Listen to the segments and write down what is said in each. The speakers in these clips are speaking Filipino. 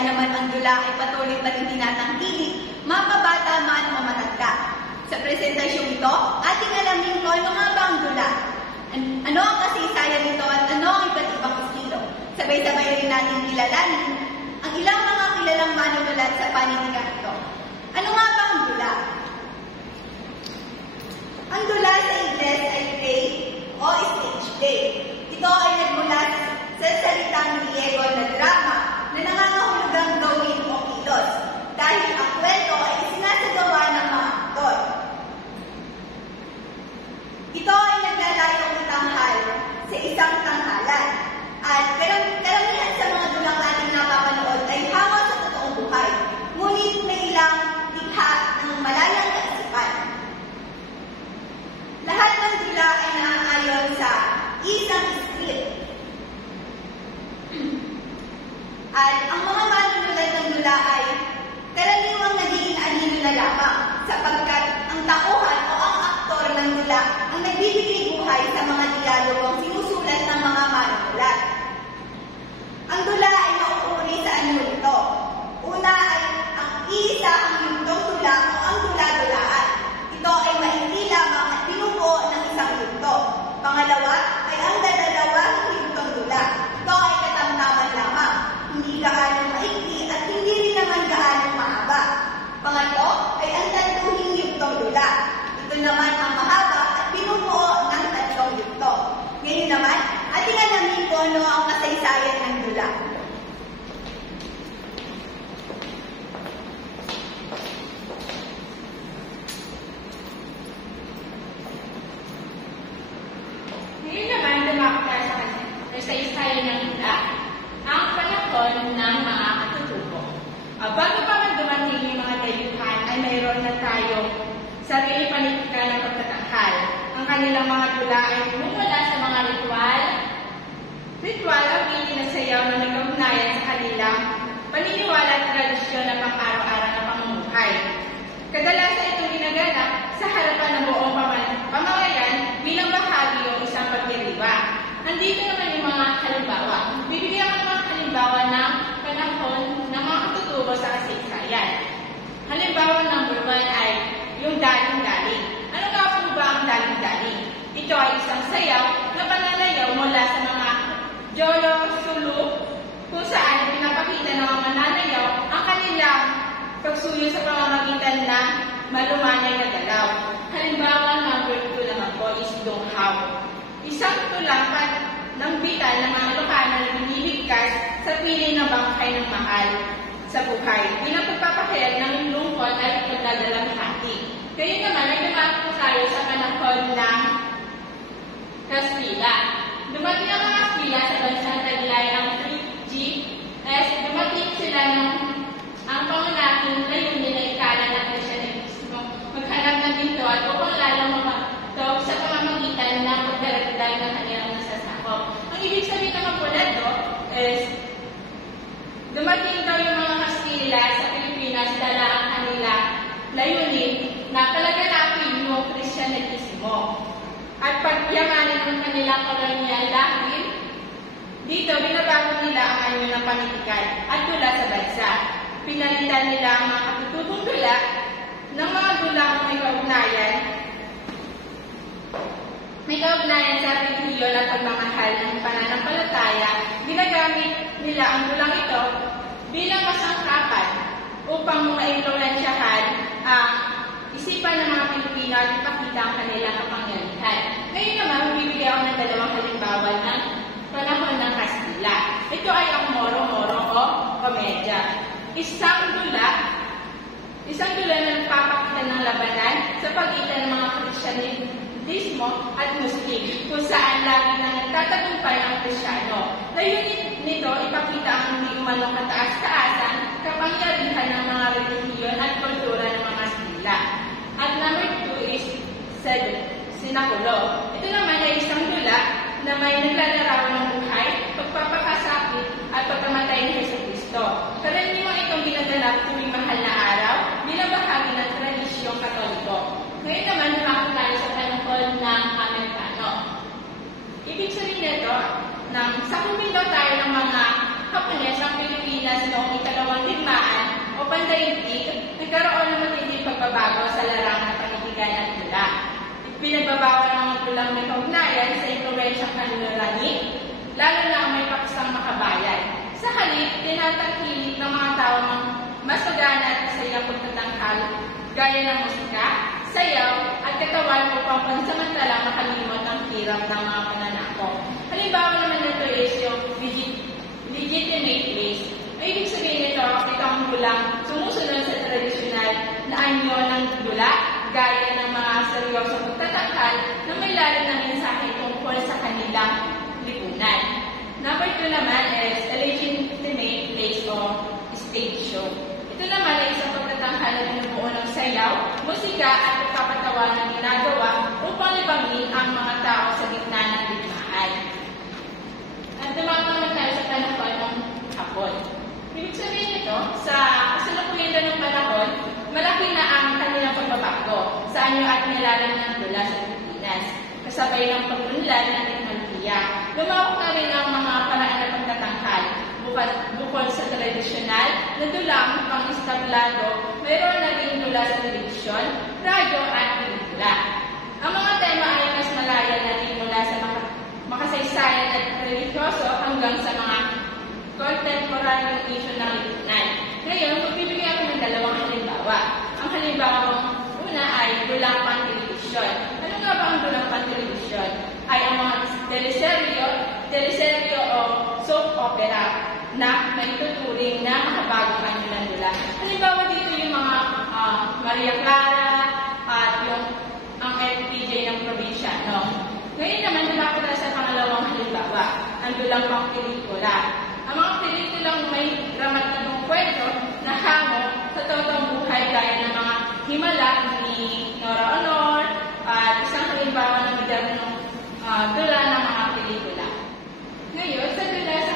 Kaya naman ang dula ay patuloy pa rin tinatangkilik, makabata man o matanda. Sa presentasyong ito, ating alamin kung ano nga ba ang dula, ano ang kasaysayan nito at ano ang iba't ibang estilo. Sabay-sabay rin natin kilalanin ang ilang mga kilalang manunulat sa panindigang ito. Ano nga ba ang dula? Ang dula sa Ingles ay play o stage play. Ito ay nagmula sa salitang Griego na drama na nangangahulugang gawin o kilos dahil ang kwento ay isinasagawa ng mga aktor. Ito ay naglalayong itanghal sa isang tanghalan at karamihan sa mga dulang ating napapanood ay hawa sa totoong buhay, ngunit may ilang likha ng malayang kaisipan. Lahat ng dula ay naaayon sa isang script. At ang mga manunulat ng dula ay karaniwang nagiging anino na lamang sapagkat ang tauhan o ang aktor ng dula ang nagbibigay buhay sa mga dialogong sinusulat ng mga manunulat. Ang dula ay mauuri sa anyo ito. Una ay ang iisa ang yugtong dula o ang dula-dulaan. Ito ay maikli lamang at binubuo ng isang yugto. Pangalawa ay ang dadalawang yugtong dula. Ito ay katamtaman lamang, hindi gaano maikli at hindi rin naman gaano mahaba. Pangatlo ay ang tatluhing yugtong dula. Ito naman ang mahaba at binubuo ng tatlong yugto. Ngayon naman, ating alamin kung ano ang kasaysayan ng dula. Ngayon naman, dumako tayo sa kasaysayan ng dula, ang panahon ng mga katutubo. Bago pa man dumating yung mga dayuhan, ay mayroon na tayong sarili panitika ng pagtatanghal. Ang kanilang mga dula ay bumula sa mga ritual ang pili na sayaw na nag-ugnayan sa kanilang paniniwala at tradisyon na pang-araw-araw na pamumuhay. Kadalasan itong ginaganap sa harapan ng buong pamamayan bilang bahagi ng isang pagdiriwa. Nandito naman yung mga halimbawa. Bibigyan ko ng mga halimbawa ng panahon ng mga katutubo sa kasaysayan. Halimbawa number 1 ay yung daling-daling. Ano nga po ba ang daling-daling? Ito ay isang sayaw na pananayaw mula sa mga Jolo, Sulu, kung saan pinapakita ng mga mananayaw ang kanilang pagsuyo sa pamamagitan ng malumanay na galaw. Halimbawa number 2 naman po is Donghaw. Isang tulangkat ng bital ng mga Ilocano na nililigtas sa piling ng bangkay ng mahal sa buhay. Bilang pagpapakayag ng lungkot at pagdadalamhati. Kaya naman, ay dumating po tayo sa panahon ng Kastila. Dumating ang mga Kastila sa bansang taglay ang 3GS. Dumating sila ng ang pangunahing layunin na ikala ng Krisyanismo. Maghanap ng ginto at upang lalong mamatog sa pamamagitan ng pagdaragdag ng kanilang nasasakop. Ang ibig sabihin naman po na ito is dumating daw yung mga Kastila sa Pilipinas dala ang kanilang layunin na palaganapin yung Krisyanismo at pagyamanin ang kanilang kolonyal dahil dito binabago nila ang anyo ng panitikan at dula sa bansa. Pinalitan nila ang mga katutubong dula ng mga dulang may kaugnayan sa relihiyon at pagmamahal ng pananampalataya. Ginagamit nila ang dulang ito bilang masangkapan upang maimpluwensyahan ang isipan ng mga Pilipino at ipakita ang kanilang kapangyarihan. Ngayon naman, bibigyan ako ng dalawang halimbawa ng panahon ng Kastila. Ito ay ang moro-moro o komedya. Isang dula na nagpapakita ng labanan sa pagitan ng mga Krisyanismo at Muslim, kung saan lagi na nagtatagumpay ang Krisyano. Layunin nito ipakita ang hindi umanong kataas-taasan, kapangyarihan ng mga relihiyon at kultura ng mga Kastila. At number 2 is Sinakulo. Ito naman ay isang dula na may naglalarawan ng buhay, pagpapakasakit at pagkamatay ni Jesucristo. Karaniwang itong ginaganap tuwing mahal na araw bilang bahagi ng tradisyong Katoliko. Ngayon naman, dumako tayo sa panahon ng Amerikano. Ibig sabihin nito, sakupin daw tayo ng mga Hapones ang Pilipinas noong ikalawang digmaan o pandaigdig, nagkaroon ng matinding pagbabago sa larangan ng panitikan ng dula. Pinagbabawal ang mga dulang may kaugnayan sa impluwensyang kanlurani, lalo na ang may paksang makabayan. Sa halip, tinatangkilik ng mga tao ng mas magana at masayang pagtatanghal, gaya ng musika, sayaw, at katawan upang pansamantalang makalimot ang hirap ng mga pananako. Halimbawa naman nito is yung legitimate place. Ibig sabihin nito, itong dulang sumusunod sa tradisyonal na anyo ng dula, gaya ng mga seryosong pagtatanghal na may lalim na mensahe tungkol sa kanilang lipunan. Number 2 naman is a legitimate place o stage show. Ito naman ay isang pagtatanghal na binubuo ng sayaw, musika at pagpapatawa na ginagawa upang libangin ang mga tao sa gitna ng digmaan. At dumatangan tayo sa panahon ng Hapon. Ibig sabihin nito, sa kasalukuyan ng panahon, malaki na ang kanilang pagbabago sa anyo at nilalang ng dula sa Pilipinas. Kasabay ng pag-unlad ng teknolohiya, lumawak na rin ang mga paraan ng pagtatanghal. Bukod sa tradisyonal na dulang pang-establado, mayroon na rin dula sa telebisyon, radyo at pelikula. Ang mga tema ay mas malaya na rin mula sa makasaysayan at religyoso hanggang sa mga contemporary issue ng lipunan. Ngayon, magbibigay ako ng dalawang halimbawa. Ang halimbawang una ay dulang pang-telebisyon. Ano nga ba ang dulang pang-telebisyon? Ay ang mga teleseryo o soap opera na may tuturing na makabagong anyo ng dula. Halimbawa dito yung mga Maria Clara at yung ang FPJ ng probinsya. No? Ngayon naman, lumapit na sa pangalawang halimbawa, ang dulang pang-pelikula. Ang mga pelikulang may dramatibong kwento na hango sa totoong buhay gaya ng mga Himala ni Nora Honor at isang halimbawa ng modernong dula ng mga pelikula. Ngayon, sa dula sa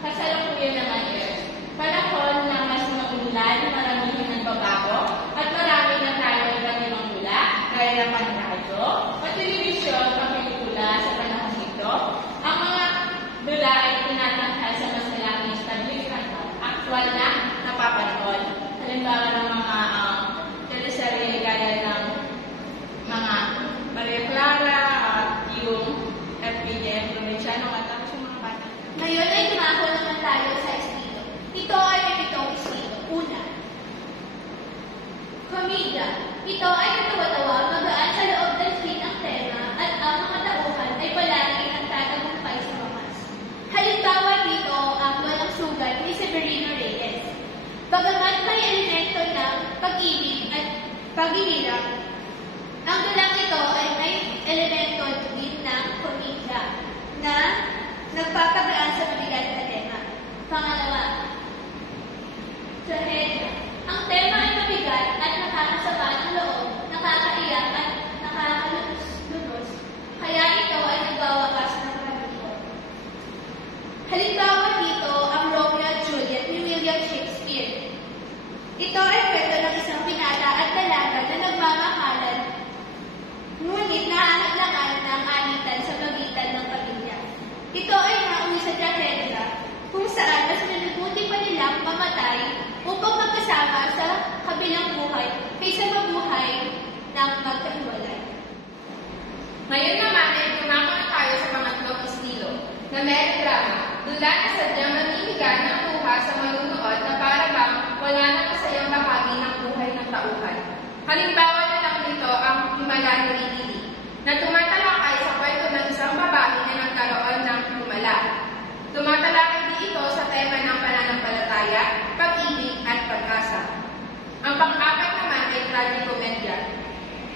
kasalukuyan naman is panahon na mas maunlad, marami na nagbabago at marami na tayong iba't ibang dula gaya ng panradyo at telebisyon at pelikula sa panahon nito. Ang mga dula ay tinatanghal sa mas malaming established at aktual na napapanood. Halimbawa ng mga teleserye gaya ng mga Maria Clara at yung FPJ, Provinciano at tapos yung mga bata. Ngayon ay dumako naman tayo sa estilo. Ito ay may pitong estilo. Una, komedya. Ito ay katawa-tawa, magaan sa loob ng screen ang tema at ang mga tauhan ay palagi ang tatagumpay sa wakas. Halimbawa dito ang Walang Sugat ni Severino Reyes. Bagamat may elemento ng pag-ibig at paghihirap, ang dulang ito ay may elemento din ng komedya na nagpapagaan sa mabigat na tema. Pangalawa, trahedya. Ang tema ay mabigat at nakakasama ng loob, nakakaiyak at nakakalunos, kaya ito ay nagwawakas ng karamihan. Halimbawa dito ang Romeo at Juliet ni William Shakespeare. Ito ay kwento ng isang pinata at dalaga na nagmamahalan, ngunit nahahadlangan ng alitan sa pagitan ng pamilya. Ito ay nauwi sa trahedya, kung saan mas mabuti pa nilang mamatay upang magkasama sa kabilang buhay kaysa mabuhay ng magkahiwalay. Ngayon naman ay tumako na tayo sa pangatlong estilo, na melodrama, dula na sadyang naninigan ng buha sa manunood na para bang wala na masayang bahagi ng buhay ng tauhan. Halimbawa na lang nito ang Himala ni Lili, na tumatalakay sa kwento ng isang babae na nagkaroon ng himala. Tumatalakay din ito sa tema ng pananampalataya, pag-ibig at pag-asa. Ang pang-apat naman ay tragikomedya.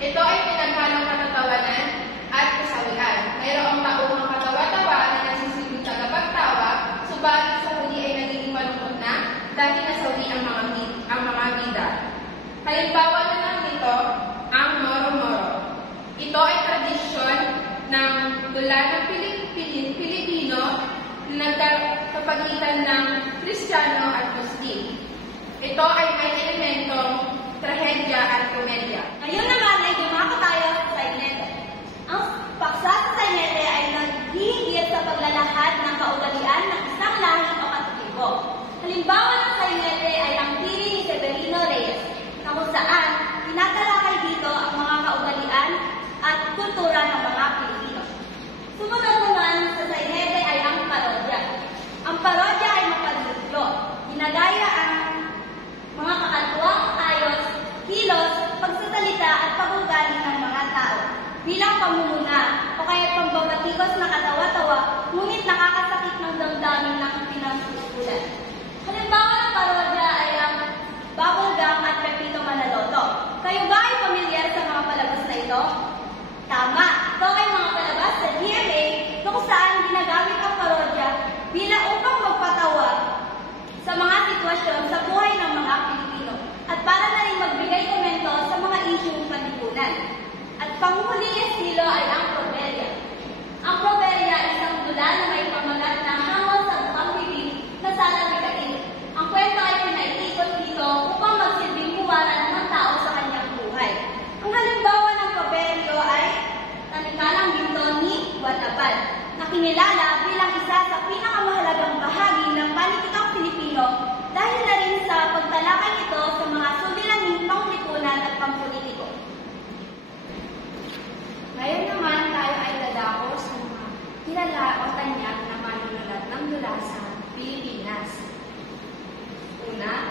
Ito ay pinaghalong katatawanan at kasawian. Mayroong tauhang katawa-tawa na nagsisilbing tagapagtawa, subalit sa huli ay nagiging malungkot na dahil nasawi ang mga bida. Halimbawa na lang nito ang Moro-Moro. Ito ay tradisyon ng dula ng Pilipino na nagkapagitan ng Kristiyano at Muslim. Ito ay may elementong trahedya at komedya. Ngayon naman ay dumako tayo sa sainete. Ang paksa sa sainete ay naghihinggit sa paglalahad ng kaugalian ng isang lahi o Halimbawa ng sainete ay ang pili ni Severino Reyes, na kung saan tinatalakay dito ang mga kaugalian at kultura ng mga Pilipino. Sumunod naman sa sainete ay ang parodya. Ang parodya ay mapanlutlo. Ginagaya ang mga kakantuang ayos, kilos, pagsasalita at pag-ugali ng mga tao bilang pamumuna o kaya pambabatikos na katawa-tawa ngunit nakakasakit ng damdamin ng pinasusulan. Halimbawa ng parodya ay ang Bubblegum at Pepito Manaloto. Kayo ba ay pamilyar sa mga palabas na ito? Tama! Ito ay mga palabas sa GMA kung saan ginagamit ang parodya bilang upang magpatawa sa mga sitwasyon sa buhay ng mga Pilipino at para na rin magbigay komento sa mga isyung panlipunan. At panghuling estilo ay ang proberya. Ang proberya ay isang dula na may pamagat na hango sa bukang bibig na salabikain. Ang kwento ay pinaiikot dito upang magsilbing huwaran ng tao sa kanyang buhay. Ang halimbawa ng proberyo ay Tanikalang Ginto ni Guatapal, na kinilala bilang isa sa pinakamahalagang bahagi ng panitikang Pilipino dahil na rin sa pagtalakay ito sa mga suliraning panglipunan at pampolitiko. Ngayon naman tayo ay dadako sa mga kilala o tanyag na manunulat ng dula sa Pilipinas. Una,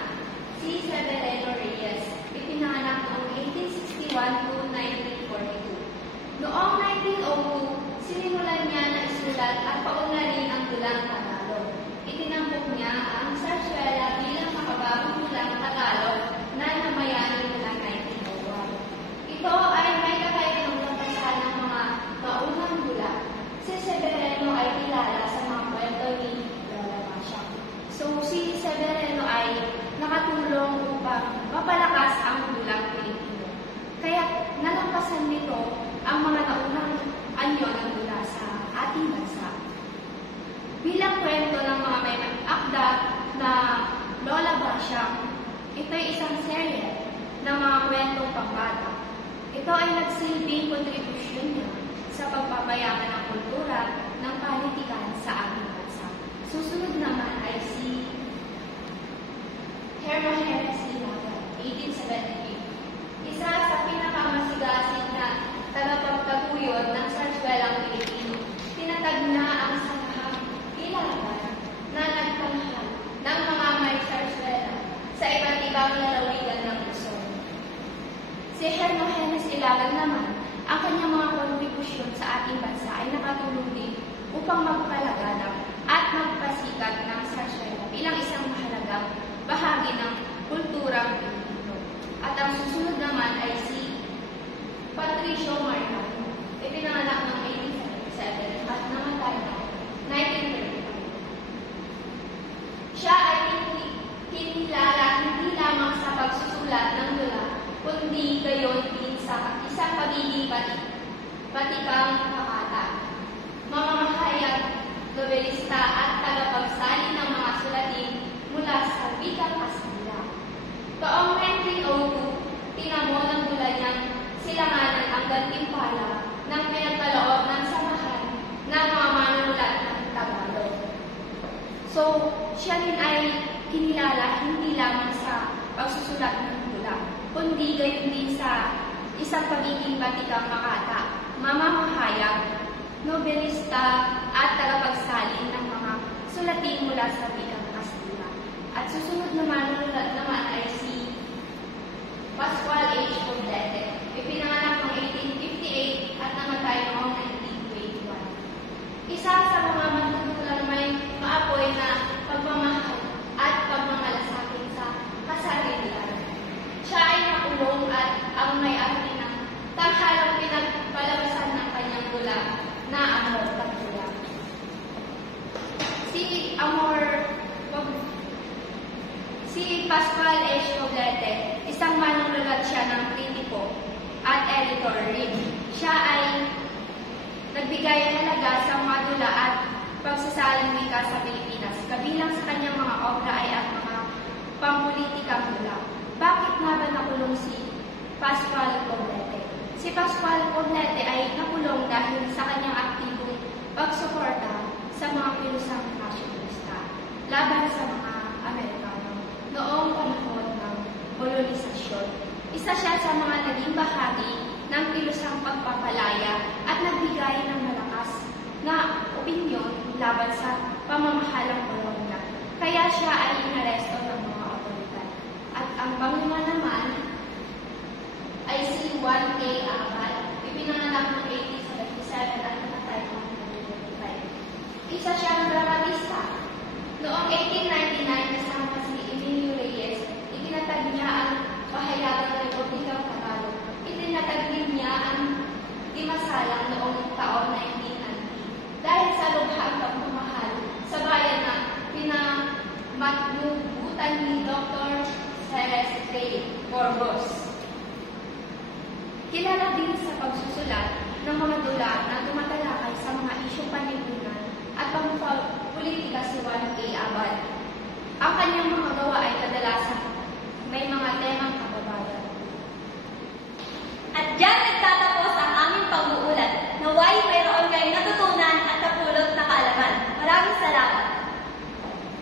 si Severino Reyes, ipinanganak noong 1861 to 1942. Noong 1902, sinimulan niya na isulat at paunlarin ang dulang Tagalog. Itinampok niya ang Sarsuela bilang makabagong dulang Tagalog na namayani mula 1901. Ito ay may kakaibang lampasan ng mga maunang dula. Si Severino ay kilala sa mga kwento ni Lola Masha. So, si Severino ay nakatulong upang mapalakas ang dulang Pilipino. Kaya nalampasan nito ang mga naunang anyo ng dula sa ating bansa. Bilang kwento ng mga may akda na Lola Basyang, ito ay isang serye ng mga kwentong pambata. Ito ay nagsilbing kontribusyon niya sa pagpapayaman ng kultura ng panitikan sa ating bansa. Susunod naman ay si Hermahenes Ilagan, 1878. Isa sa pinakamasigasig na tagapagtaguyod ng Sarsuelang Pilipino. Tinatag na ang sangahang Ilagan na nagtanghal ng mga may Sarsuela sa iba't ibang lalawigan ng Luzon. Si Hermahenes Ilagan naman, ang kanyang mga kontribusyon sa ating bansa ay nakatulong din upang magpalaganap at magpasikat ng Sarsuela bilang isang mahalagang bahagi ng kulturang Pilipino. At ang susunod naman ay si Patricio Mariano. Ipinanganak ng 1877 at namatay na 1935. Siya ay kinilala hindi lamang sa pagsusulat ng dula, kundi gayon din sa isang pagiging batikang kakata, mamamahayag, nobelista at tagapagsalin ng mga sulatin mula sa wikang Kastila. Taong 1902, tinamo ng dula niyang silanganan ang gantimpala ng pinagkaloob ng samahan ng mga manunulat ng Tagalog. So, siya rin ay kinilala hindi lamang sa pagsusulat ng dula, kundi gayon din sa isang pagiging batikang makata, mamamahayag, nobelista at tagapagsalin ng mga sulatin mula sa wikang Kastila. At susunod naman ay si Pascual H. Poblete. Ipinanganak noong 1858 at namatay noong 1921. Isa sa mga mantutulang may maapoy na pagmamahal at pagmamalasakit sa kasarilian. Siya ay nakulong at ang may-ari ng tanghalang pinagpalabasan ng kanyang dula na Amor Pagdula. Si Pascual H. Poblete, isang manunulat siya ng kritiko at editor rin. Siya ay nagbigay halaga sa mga dula at pagsasalang wika sa Pilipinas. Kabilang sa kanyang mga obra ay ang mga pampolitikang dula. Bakit nga ba nakulong si Pascual Poblete? Si Pascual Poblete ay nakulong dahil sa kanyang aktibong pagsuporta sa mga kilusang nasyonalista laban sa mga Amerikano. noong panahon ng kolonisasyon. Isa siya sa mga naging bahagi ng kilusang pagpapalaya at nagbigay ng malakas na opinyon laban sa pamamahalang koloniya. Kaya siya ay inaresto ng mga otoridad. At ang Pangulo naman ay si Juan A. Abad, ipinanganak ng 1877 at namatay noong 1925. Isa siyang dramatista. Noong 1899, kasama si Emilio Reyes, itinatag niya ang pahayagang Republikang Tagalog. Itinatag din niya ang Dimasalang noong taon 1990 dahil sa lubhang pagmamahal sa bayan na pinamanubutan ni Dr. Ceres Ray Borbos. Kilala din sa pagsusulat ng mga dula na tumatalakay sa mga isyong panlipunan at pampolitika si Juan A. Abad. Ang kanyang mga gawa ay kadalasan